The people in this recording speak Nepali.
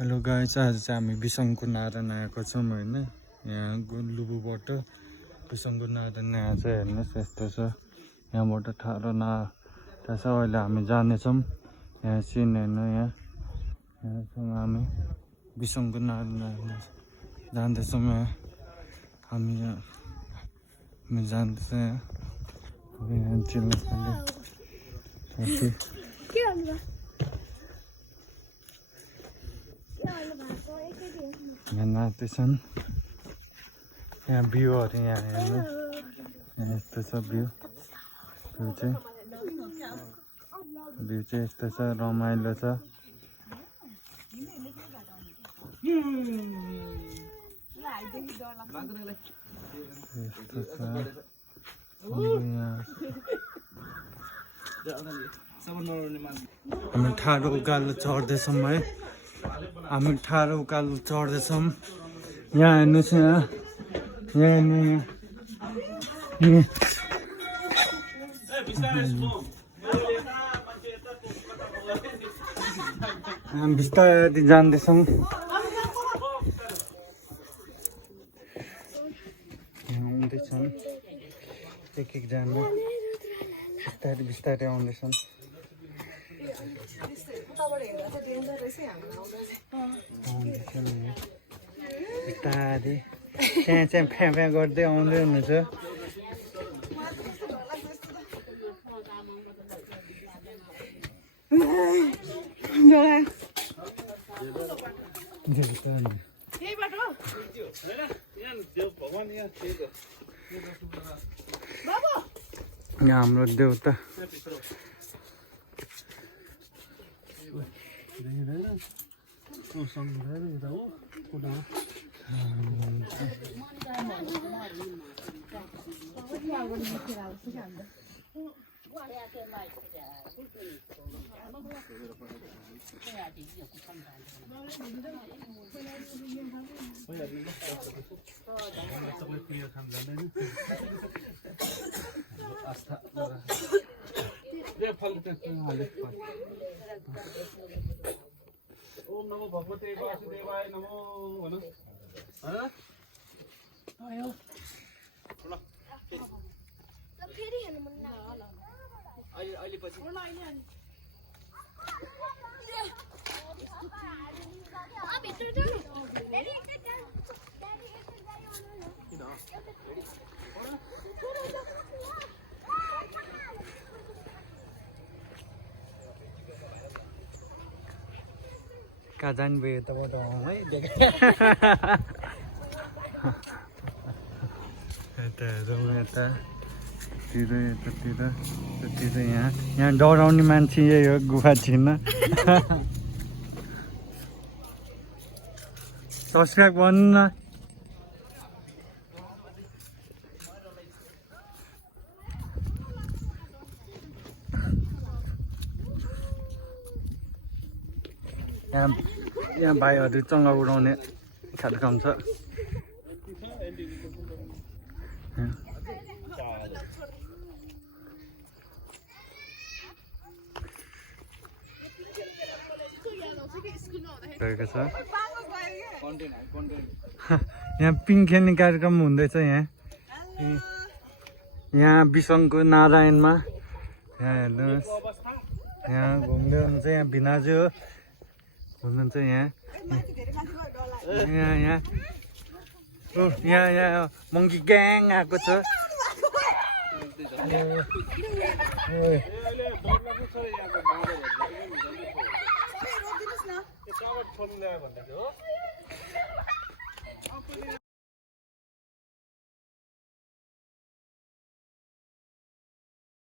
हेलो गाइस, आज चाहिँ हामी बिसङको नारायण आएको छौँ होइन। यहाँ लुबुबाट बिसङको नारायण यहाँ चाहिँ हेर्नुहोस् यस्तो छ। यहाँबाट ठाडो त्यहाँ छ। अहिले हामी जानेछौँ यहाँ सिन हेर्नु। यहाँसँग हामी बिसङको नारायण जाँदैछौँ। हामी जाँदैछ यहाँ चिल्लाखाली यहाँ नाच्दैछन्। यहाँ भ्यूहरू यहाँ हेर्नु, यहाँ यस्तो छ भ्यू चाहिँ यस्तो छ, रमाइलो छ। यस्तो छ हामी ठाडो उकालो चढ्दैछौँ है। हामी ठाडो उकालो चढ्दैछौँ। यहाँ हेर्नुहोस्, यहाँ बिस्तारै जाँदैछौँ। यहाँ आउँदैछन् एकजना बिस्तारै बिस्तारै आउँदैछन्। बिस्तारै त्यहाँ चाहिँ फ्या गर्दै आउँदै हुनुहुन्छ। यहाँ हाम्रो देउता ओम नमो भगवते वासुदेवाय नमो भन्नु आयो ल फेरि हेर्नु मन लाग्यो। अहिले पछि कहाँ जानुभयो यताबाट है यतातिर यहाँ डराउने मान्छे यही हो गुफा छिर्न। सब्सक्राइब गर्नु न। यहाँ भाइहरू चङ्गा उडाउने कार्यक्रम छ। यहाँ पिङ खेल्ने कार्यक्रम हुँदैछ। यहाँ बिसङको नारायणमा यहाँ हेर्नुहोस्, यहाँ घुम्दै हुनुहुन्छ। यहाँ भिनाजु हुनुहुन्छ। यहाँ मङ्की ग्याङ आएको छ।